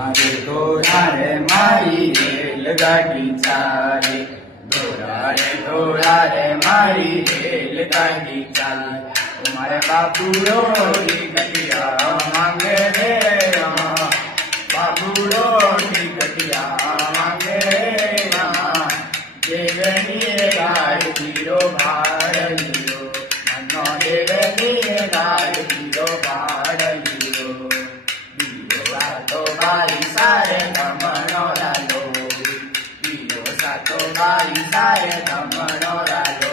મારે ધોરા રે મારી રેલગાડી ચાલે, ધોરા રે મારી રેલગાડી ચાલે. મારે બાબુડો ટીકટિયા માંગે રે, બાબુડો ટીકટિયા માંગે રે. દેવની ગાડીનો ભાડ લીધો, મનો દેવની ગાડીનો ભાડ લીધો. બીજો સાતો બાઈ સારે તમનો લાલો, બીજો સાતો બાઈ સારે તમનો લાલો.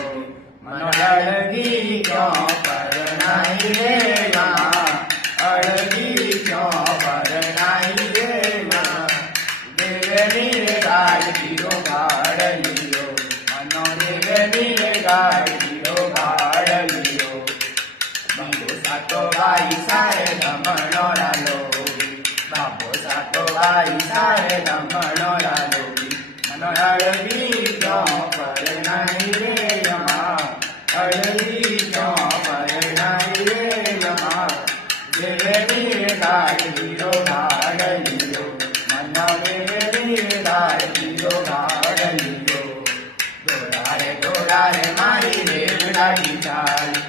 મનો અળગી ક્યાં પરણાઈ રે માં, અળગી ક્યાં પરણાઈ રે માં. દેવની ગાડીનો ભાડ લીધો, મનો દેવની ગાડીનો ભાડ લીધો. બાબો સાતો બાઈ સારે તમનો લાલો, બાબો સાતો બાઈ સારે તમનો લાલો. મનો અળગી ક્યાં પરણાઈ રે માં, અળગી ક્યાં પરણાઈ રે માં. દેવની ગાડીનો ભાડ લીધો, મનો દેવની ગાડીનો ભાડ લીધો. ધોરા રે મારી રેલગાડી ચાલે,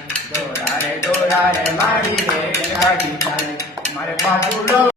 ધોરા રે મારી રેલગાડી ચાલે. મારે બાબુલો